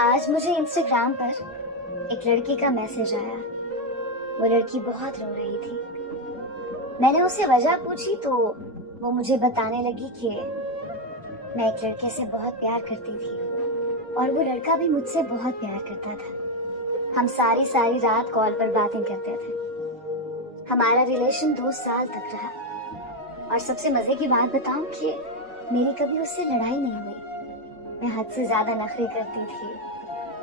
आज मुझे इंस्टाग्राम पर एक लड़की का मैसेज आया। वो लड़की बहुत रो रही थी। मैंने उससे वजह पूछी तो वो मुझे बताने लगी कि मैं एक लड़के से बहुत प्यार करती थी और वो लड़का भी मुझसे बहुत प्यार करता था। हम सारी सारी रात कॉल पर बातें करते थे। हमारा रिलेशन 2 साल तक रहा और सबसे मजे की बात बताऊं कि मेरी कभी उससे लड़ाई नहीं हुई। मैं हद से ज्यादा नखरे करती थी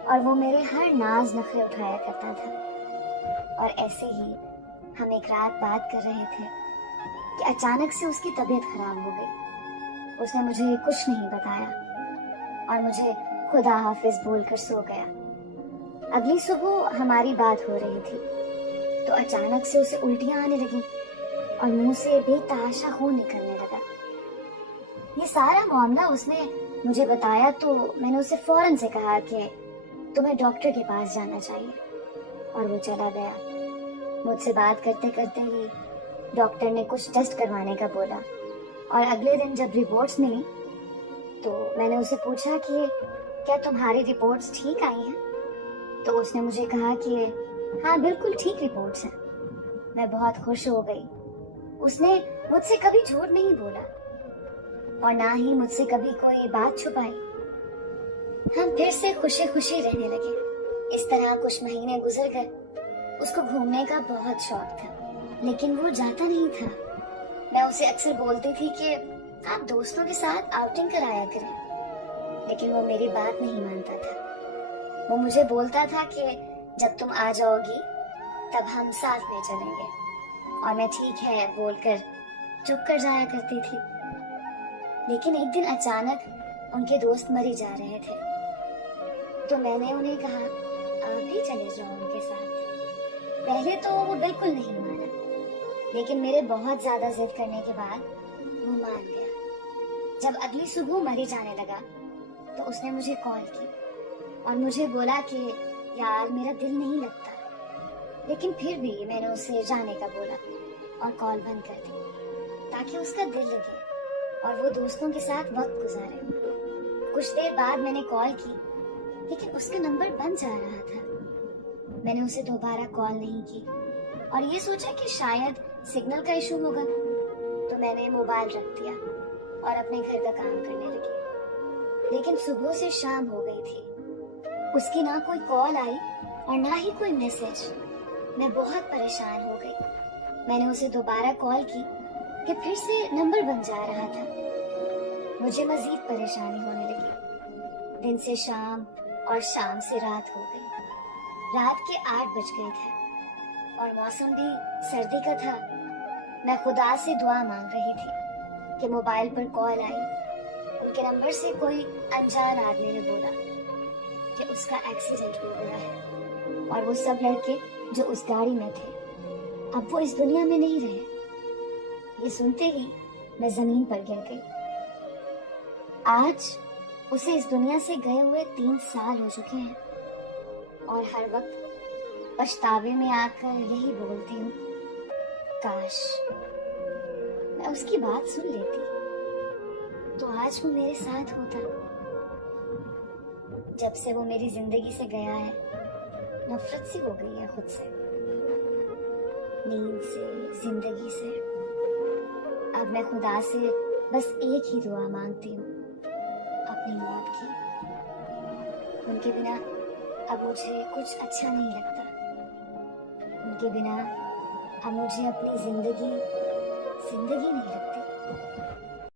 और वो मेरे हर नाज नखरे उठाया करता था। और ऐसे ही हम एक रात बात कर रहे थे कि अचानक से उसकी तबीयत खराब हो गई। उसने मुझे कुछ नहीं बताया और मुझे खुदा हाफिज बोलकर सो गया। अगली सुबह हमारी बात हो रही थी तो अचानक से उसे उल्टियां आने लगी और मुंह से बेतहाशा खून निकलने लगा। ये सारा मामला उसने मुझे बताया तो मैंने उसे फौरन से कहा कि तुम्हें डॉक्टर के पास जाना चाहिए और वो चला गया। मुझसे बात करते करते ही डॉक्टर ने कुछ टेस्ट करवाने का बोला और अगले दिन जब रिपोर्ट्स मिली तो मैंने उसे पूछा कि क्या तुम्हारी रिपोर्ट्स ठीक आई हैं? तो उसने मुझे कहा कि हाँ बिल्कुल ठीक रिपोर्ट्स हैं। मैं बहुत खुश हो गई। उसने मुझसे कभी झूठ नहीं बोला और ना ही मुझसे कभी कोई बात छुपाई। हम फिर से खुशी खुशी रहने लगे। इस तरह कुछ महीने गुजर गए। उसको घूमने का बहुत शौक था लेकिन वो जाता नहीं था। मैं उसे अक्सर बोलती थी कि आप दोस्तों के साथ आउटिंग कराया करें, लेकिन वो मेरी बात नहीं मानता था। वो मुझे बोलता था कि जब तुम आ जाओगी तब हम साथ में चलेंगे और मैं ठीक है बोलकर चुप कर जाया करती थी। लेकिन एक दिन अचानक उनके दोस्त मरे जा रहे थे तो मैंने उन्हें कहा आप भी चले जाओ उनके साथ। पहले तो वो बिल्कुल नहीं माना, लेकिन मेरे बहुत ज्यादा जिद करने के बाद वो मान गया। जब अगली सुबह मरी जाने लगा तो उसने मुझे कॉल की और मुझे बोला कि यार मेरा दिल नहीं लगता, लेकिन फिर भी मैंने उसे जाने का बोला और कॉल बंद कर दी ताकि उसका दिल लगे और वो दोस्तों के साथ वक्त गुजारे। कुछ देर बाद मैंने कॉल की लेकिन उसका नंबर बंद जा रहा था। मैंने उसे दोबारा कॉल नहीं की और ये सोचा कि शायद सिग्नल का इशू होगा, तो मैंने मोबाइल रख दिया और अपने घर का काम करने लगी। लेकिन सुबह से शाम हो गई थी। उसकी ना कोई कॉल आई और ना ही कोई मैसेज। मैं बहुत परेशान हो गई। मैंने उसे दोबारा कॉल की कि फिर से नंबर बंद जा रहा था। मुझे मजीद परेशानी होने लगी। दिन से शाम और शाम से रात हो गई। रात के 8 बज गए थे और मौसम भी सर्दी का था। मैं खुदा से दुआ मांग रही थी कि मोबाइल पर कॉल आई। उनके नंबर से कोई अनजान आदमी ने बोला कि उसका एक्सीडेंट हो गया है और वो सब लड़के जो उस गाड़ी में थे अब वो इस दुनिया में नहीं रहे। ये सुनते ही मैं जमीन पर गिर गई। आज उसे इस दुनिया से गए हुए 3 साल हो चुके हैं और हर वक्त पछतावे में आकर यही बोलती हूँ, काश मैं उसकी बात सुन लेती तो आज वो मेरे साथ होता। जब से वो मेरी जिंदगी से गया है नफरत सी हो गई है खुद से, नींद से, जिंदगी से। अब मैं खुदा से बस एक ही दुआ मांगती हूँ, अपनी मौत की। उनके बिना अब मुझे कुछ अच्छा नहीं लगता। उनके बिना अब मुझे अपनी जिंदगी नहीं लगती।